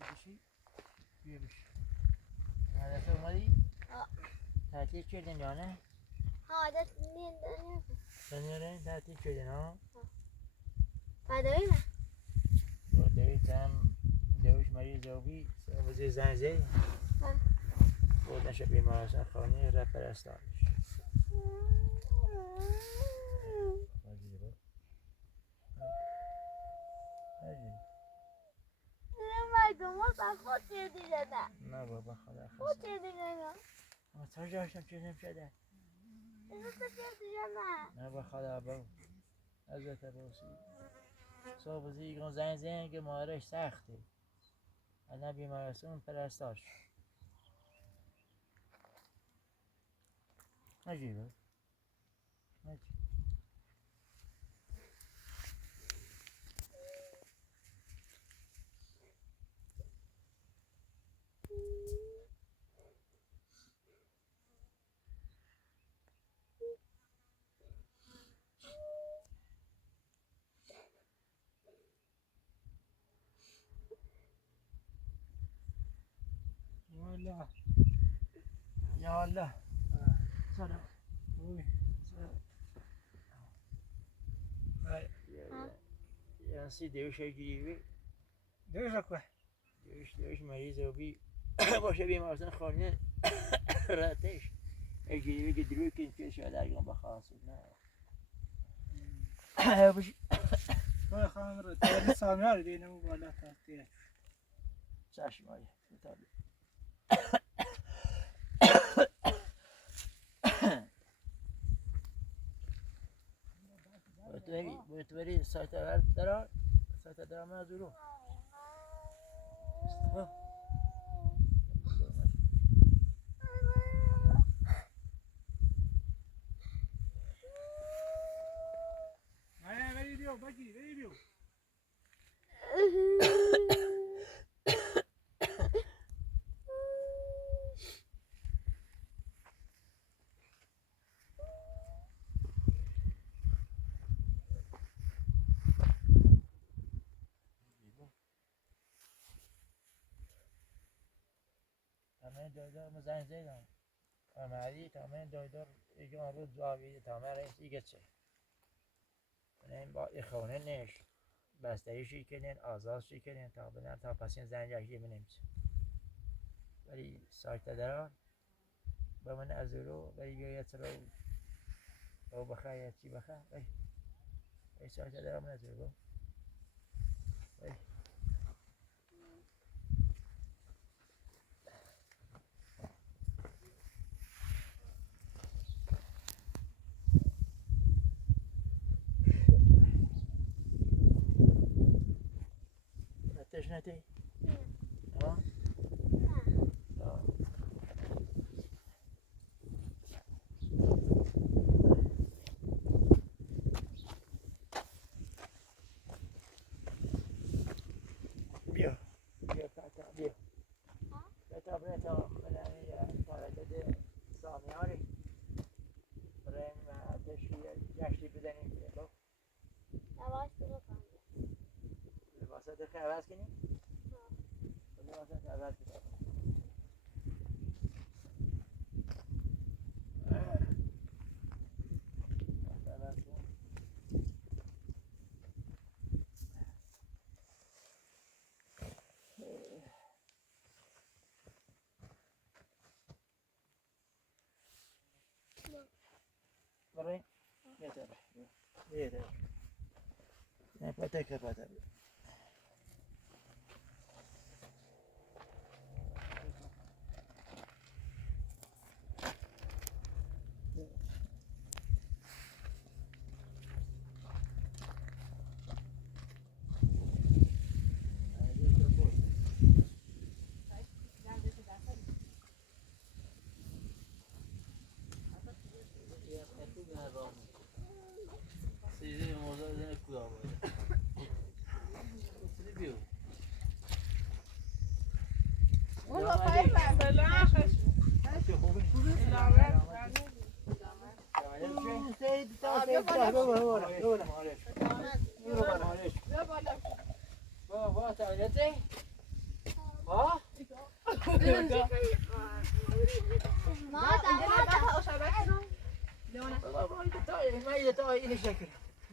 بشی بیا بشی مدرسه اومدی؟ تعطیل کردین یا نه؟ ها دست دنیا دنیاره تعطیل کردین ها؟ بعدوی من دویت هم دویش مریض بی وزیر زنگ زی بودن شب بیمارستان خانه رفت پرستارش مردم ها خود دیدی نه نه بابا خدا خود خسته دیدی نه اما تا جاشتم چیزم شده نه با خدا بابا ازت باسی صبح زیگون زنگ زنگ که مارش سخته الان بیمارستان پرستار شد عجیبه عجیب یا الله یا الله سلام اوی یانسی دیوش گیری دویش اکوه دیوش مریض و بی باشه بیمارستان خانه راتش گیری که دروی که شاید اگرم بخواست نه باشی توی خانم رو تایی سامیار دینم بالا تاستیه چشم آیه بتابی باید بری سایت اول درار سایت درار من از رو نه بری بیو بگی بری بیو تمام دایدار مزن زیدم امری تمام دایدار ایگان رو زاویه تمام رئیس ایگه چه این با خونه نش بستریشی کنین آزادشی کنین تا بدن تا پسین زنجشی بنیمچه ولی سایت دران با من از رو ولی بیاید رو او بخواه یا چی بخواه ولی سایت دران من از رو ولی تشنتی؟ ها؟ بیا بیا پتا بیا پتا پتا من تارکت سامیاری بریم تشکیل جشتی بدنیم بیا نواز تو بکنم لباسات خیلی عوض کنیم؟ لباسات عوض کنیم برای بهتره بهتره نه پتا که پتا سیزی موضوع زنه کدا باید سیزی بیو والله خير سلام ها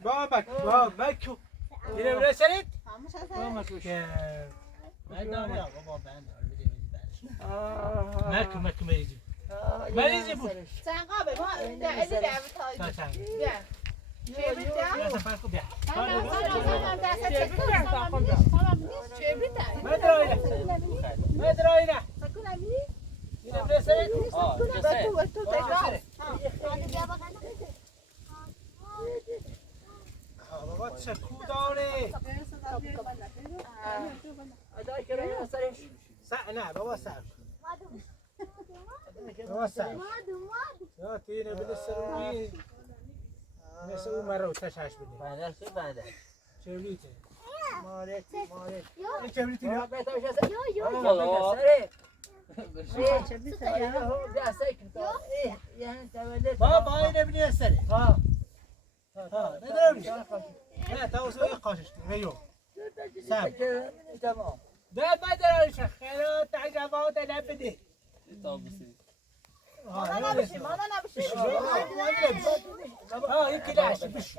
بابك بابك اینه برسید خاموش مکو مریضی مریضی بود سنقابه ما ده تا یا سفر کو بیا مدراینا اینه برسید بابا چه کوداره نه بابا سر بابا سر یا تینه بده سروی مثل اون مرا تشش بده بعد چه بعد چولیته مارت این چولیتی نه بابا اینه بنی سره ها ندارم نه تا وصل قاشش میو سام تمام ده بدر شخيرات تعجبات نبدي مانا نبشی ها يمكن لاش بش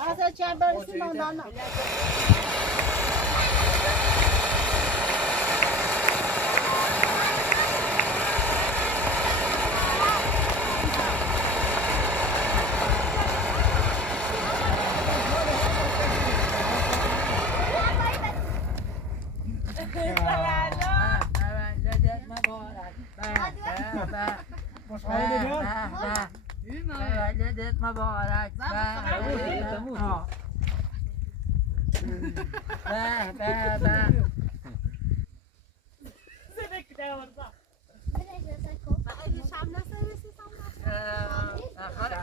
از چند برسی مانا ولدت مبارك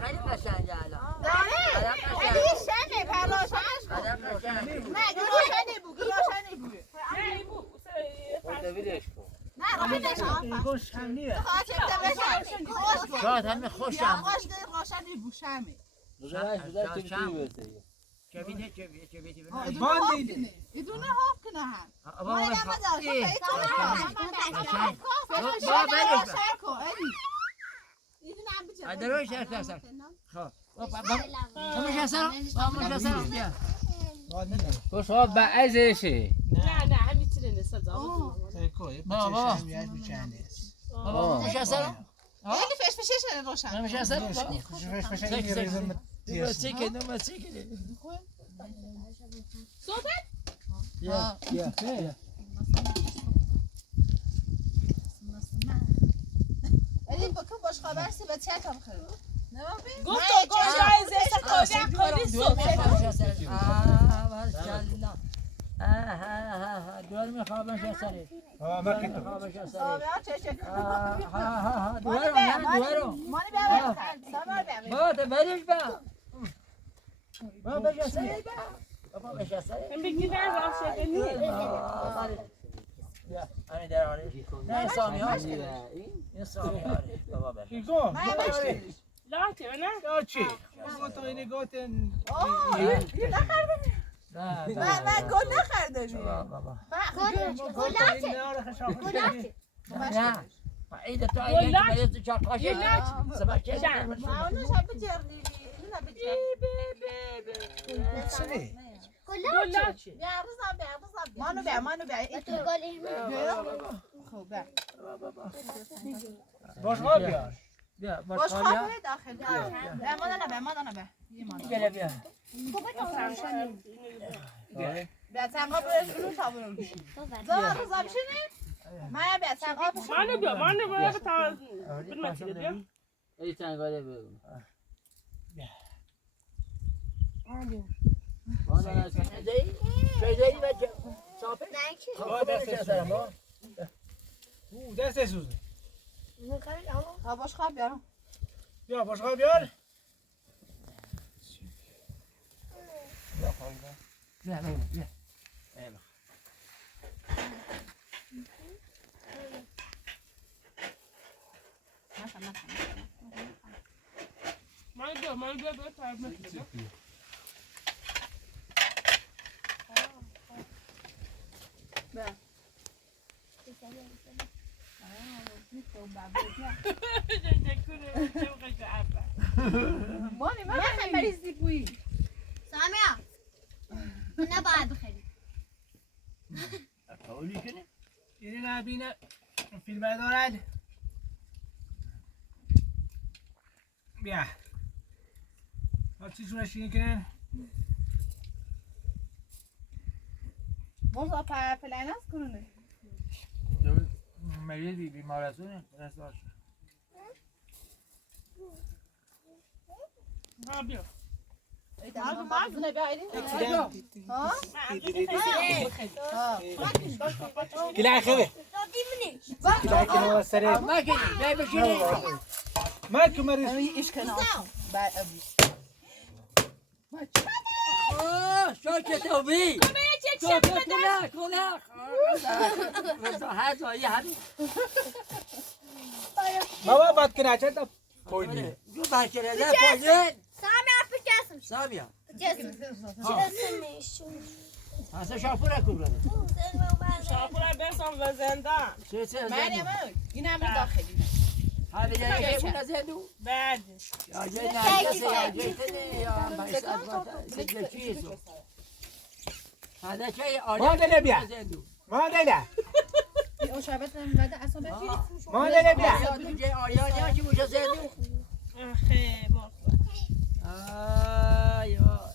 خیلی قشنگه الان خیلی شنه پراشش نه گروشنی بود نه راحتش گوش هم نیه شاید همه خوشم آقاش روشنی بوشمه چه باندی بدون حق کنه هم بابا دروش اصلا خب مش بیا خوش ها بعضشه نه همینطوره نسا بابا بابا مش اصلا خیلی فشفشه روشن مش اصلا فش این ریزم صوتت یا ولی بکن باش خبر سی به چه کم خیلی گفتو جایزه کلی صوتت دور میخوابش یا سری ما كنت خوابش یا سری سامیا چه دوارو مانی بیا سامیا بیا بابا تو بریش با بابا بش یا سری بابا بش یا سری من بگی در راشه نی یا همین در آره نه سامی هاست این سامی آره بابا بش يقوم لاتی و نه يا شي ما تو اینه گوتن من گل نخردی بابا گل نه عيد تعيد بيت شاقاش سبع ما اونش هم بجرنی نه شنو لاتی بیا مانو بیا خوب باش ها بیار بیا باش بیا خواب داخل بیا مانا بیا بیا بیا بیا تنقا برو تابون زمان روزا بشینی مایا بیا تنقا مانو بیا تا بنمتی بیا ای تنگاله بگو شايدين بجا صافي دست سوز باش خواب بیارم بیا باش ها بیار مانو بیا تا بنمتی بیا ماني ما خمريزي بوي سامعة أنا بعد بخير قولي كده إلينا بينا في البلد بیا چی جونش اینه کنن موزا پلان است کنه مریضی بیمارستونه رسواش ها بیا مازنه بیایید ها کلاه خوبه کلاه کنه سر ما کنی بیا بشینی ما کمریز ایش کنه با ابوس شاكة توبي شاكة كلها هذا يا حبيبي بابا بعد كده عشان پوینی جو باكر لا فوزين سامعة في جسم سامية جسم هسه شافونا كبرى شاپورا برسم به زندان مریم این هم داخلی هذا جاي يجيبنا زيدو بعد يا جينا يا جيتني يا بحساب سجل كيسو هذا شيء ما دل بیا زيدو ما دل اون شبت بعد اصلا ما دل بیا جاي آيان يا شو مش زيدو آخه ايوه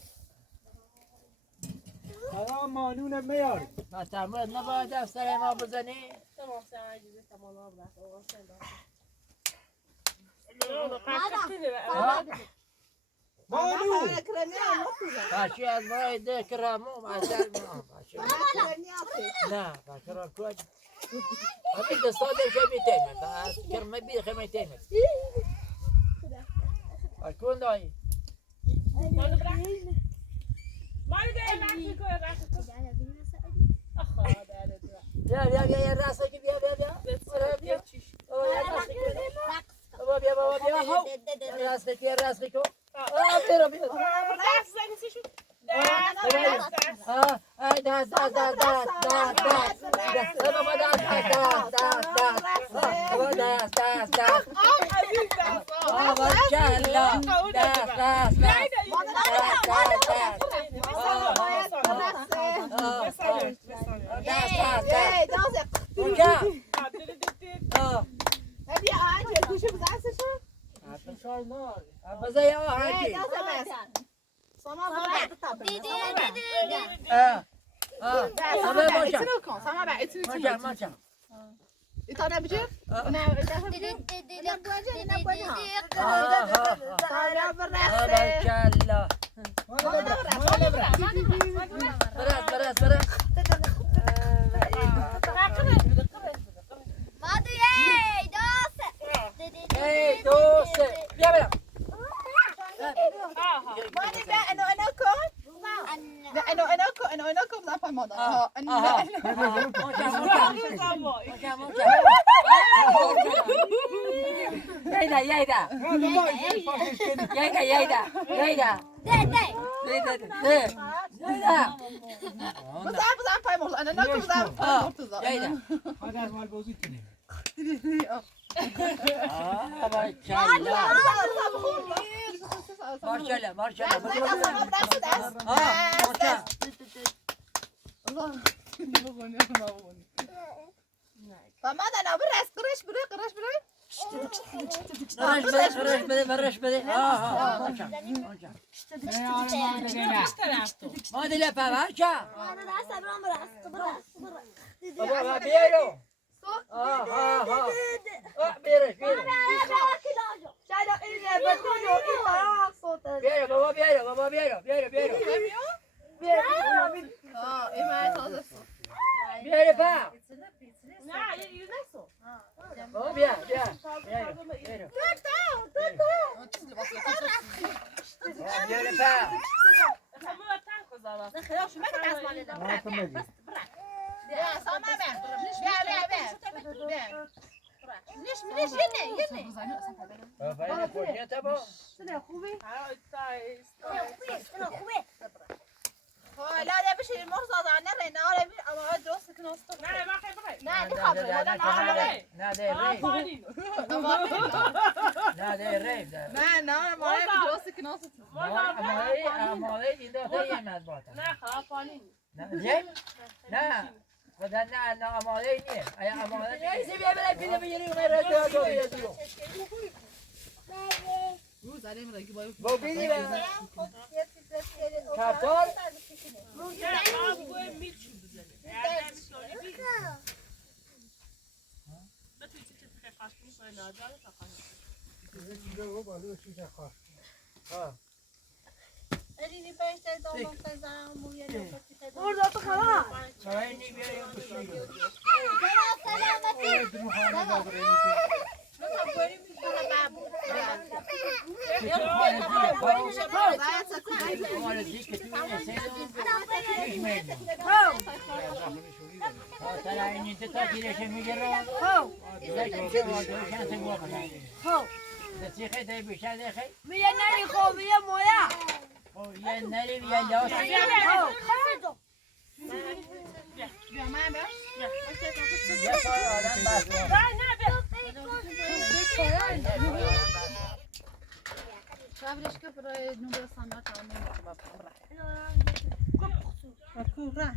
حالا مانون میاری ما تعمل نبغى دفتر ما بزني تمام ساعة جزء تمام أبغى مانون باشي از برای دکرامو معزل ما باشي لا باشي كوج أبي تصادم شيء بيتين بعد كرمة بيه خميتين أكون داي يا راسك بيا راسك يا راسك نه دی خبره مادر نه نه ده ریف پایین. نه ده ریف ده نه مادر درست که ناست اماله این دو تا یمد باتا نه خواهد پایین. نه یم؟ نه خدا نه اماله نیه ایا اماله نیه بیا بله بیده بگیری اومه را دو روز علیم را که باید با بیدی به کفتار نه خواهد باید میل چون بزنه. اگر نمی‌تونی بید. بتونی چه خواهد کنی باید ناداره تا خواهد. چای نی بیاره یا بشیگه مال دیگه تو میشه پیش میاد ترى اینی تا تیرش میگیره دستی خیلی بیشتر دخی میگه نری خوب میگه مویا یه نری یه لاس بیا من بیا یه پای آدم بس قبلش که برای نمره ساندار تمام نمی‌کنم کوره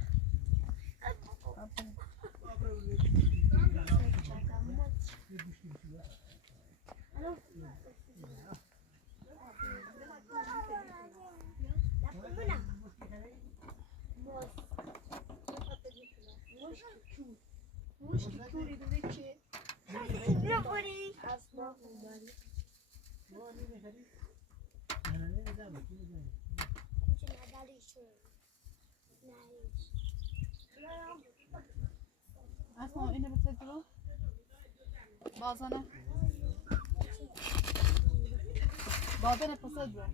اسمع اینو بتدرو بازانه بازانه پسدرو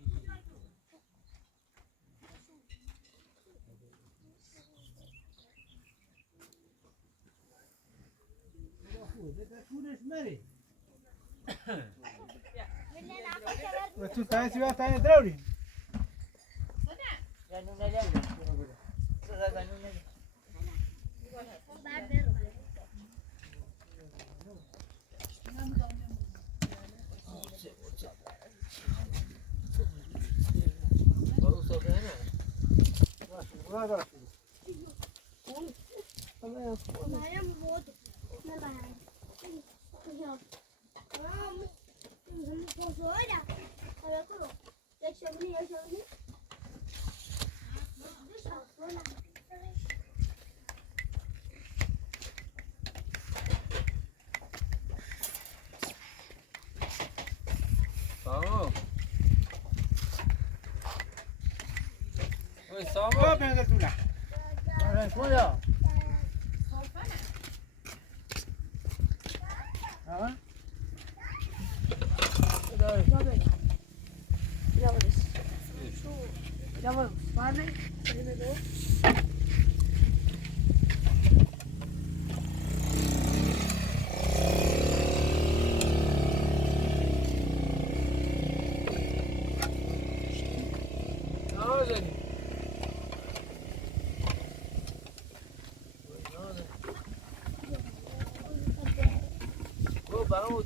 و تو تایسی وقت تایی دروری زنون نگه زنون نگه با بینده تو نه کجا؟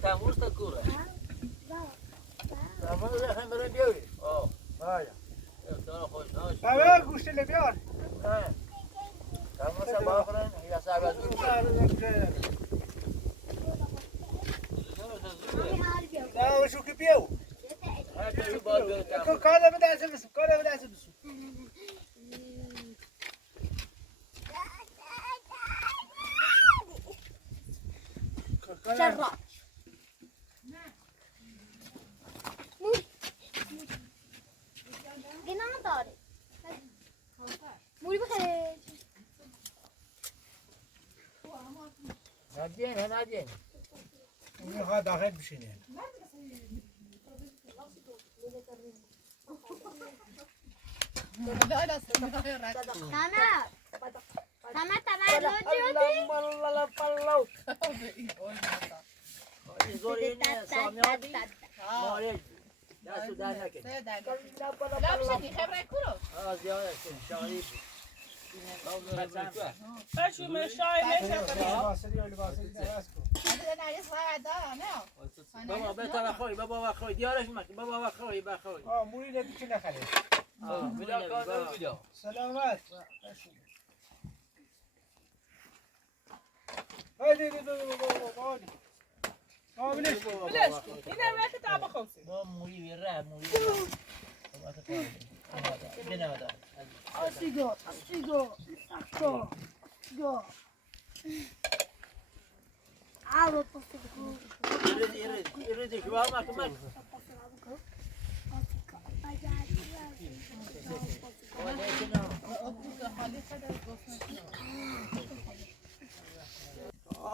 تموز تا کوره تموز هم برای بیاری بایا اختار خوش ناش بابا گوشت لبیار نه تموز هم باخرن یا سعبت نه وشو که بیو کالا بده از بسو کالا بده از بسو شراب گناه داره موری بخیر ندین این میخواد داخل بشینه بشو مشای میشه لباسری و لباسری درست کن. نریس باید نه بابا بتا بخوی بابا بخوی دیارش مکی بابا بخوی بخوی موری لبی که نخره. بدا کار بدا سلامت. هایدی بابا. قابلش بلش کن این هم که تا بخوصی با موری بیره موری بیره بابا تو کار بنادا آسیگو ساکو آبو پاسیگو ایرد شما مکمل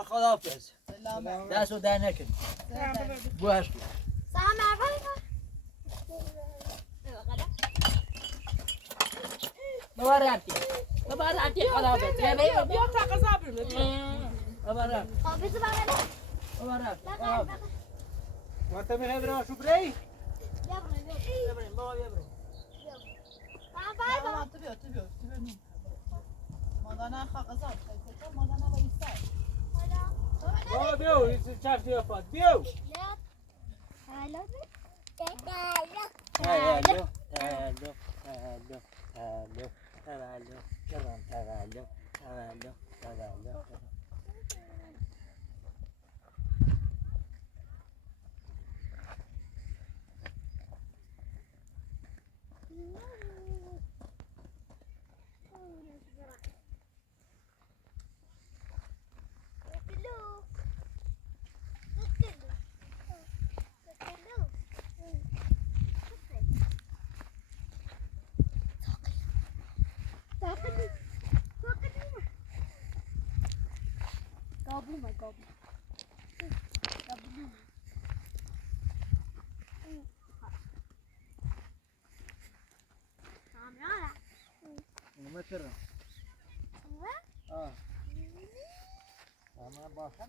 خداحافظ دستو در نکن بوهش کن سلام علیکم بابا رفتی خداحافظ بیا تا غذا بریم بابا رفت خابز بابا بابا رفت وقت میخوای برای شو بری؟ ببریم بابا ببریم بابا تو بیا مادانا خاقزا مادانا با ایسا بابا بیو این چفت دیافت بیو تولو Gobble. متر ما باخنا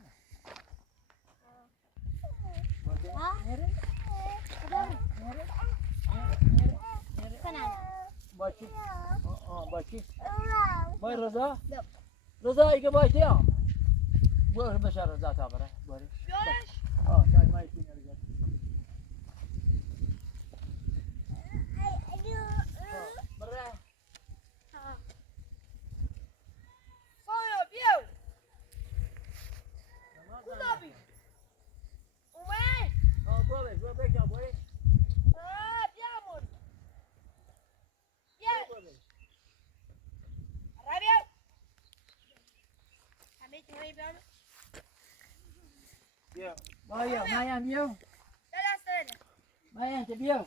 باچی باچی بای رضا رضا ایگه بایتی هم برو بشه رضا تا بره باری دای مای تینه رضا بره برو بکن باری Maya بیو Maya انت بیو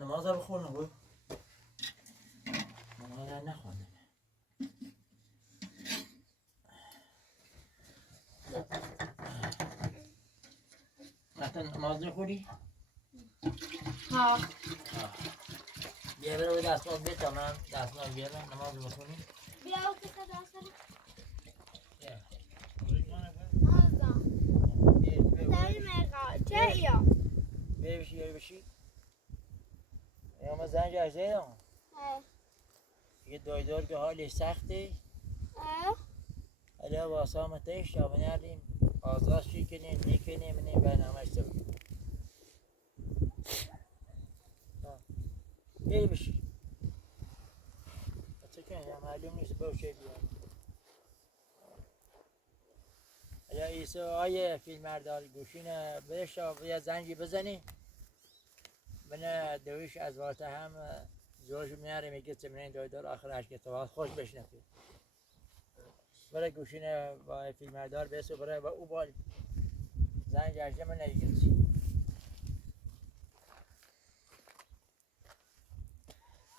نماز رو بخون نگو نماز رو نخوندم حتی نماز نخوری؟ ها بیا برو دستمال بیتا من دستمال بیارم نماز رو بخونی بیا که خدا سر بیا بشی یا ما زنج عرضه دارم یه دایدار که حالش سخته حالا واسه ما تیش تا بنردیم آزاد شی کنیم نیکنیم منیم برنامه اشتا بکنیم بیا بشی چه کنیم معلوم نیست باشه بیان حالا ایسا آیه فیلم مردال گوشین بهش یه زنجی بزنی بنا دویش از واته هم جوش میاره میگه چه من دایدار آخر عشق تو خوش بشنه برای گوشینه با فیلمدار بیسو برای و او بال زنگ عشق من نگیرسی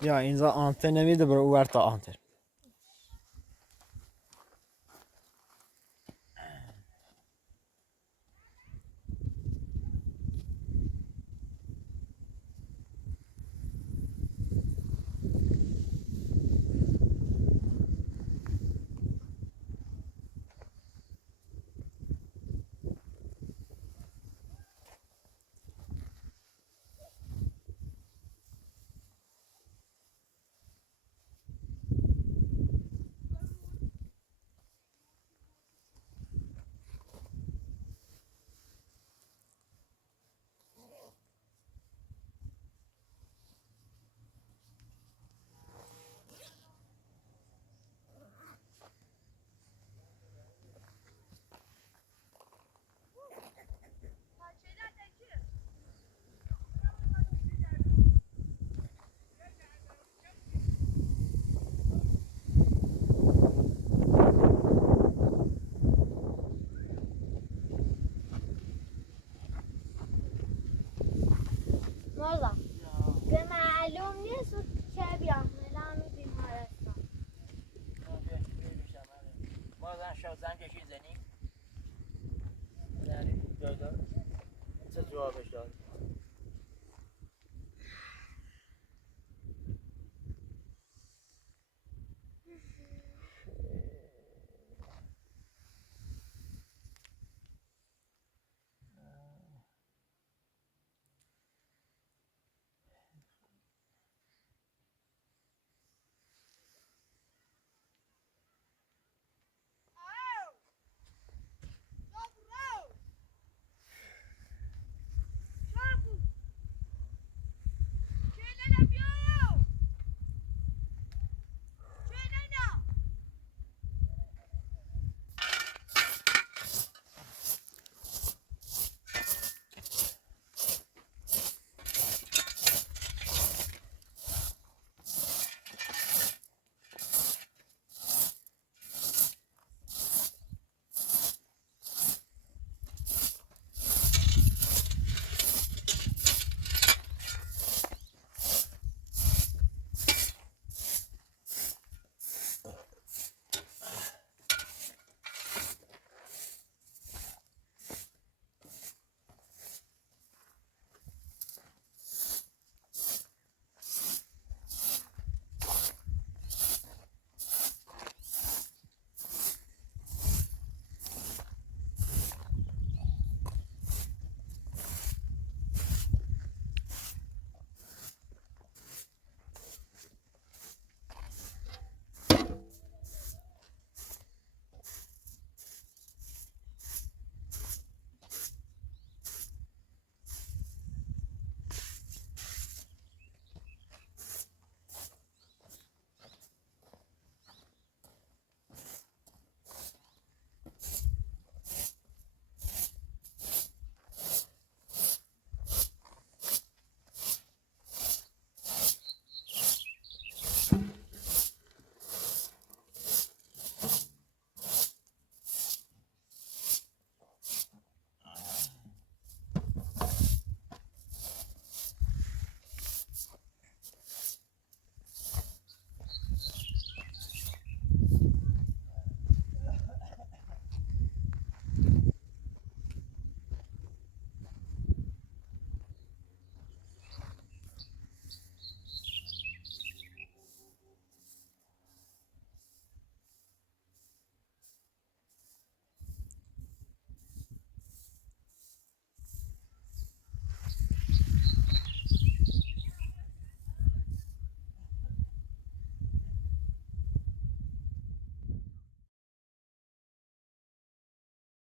یا اینجا آنتن نمیده برو اون ور تا آنتن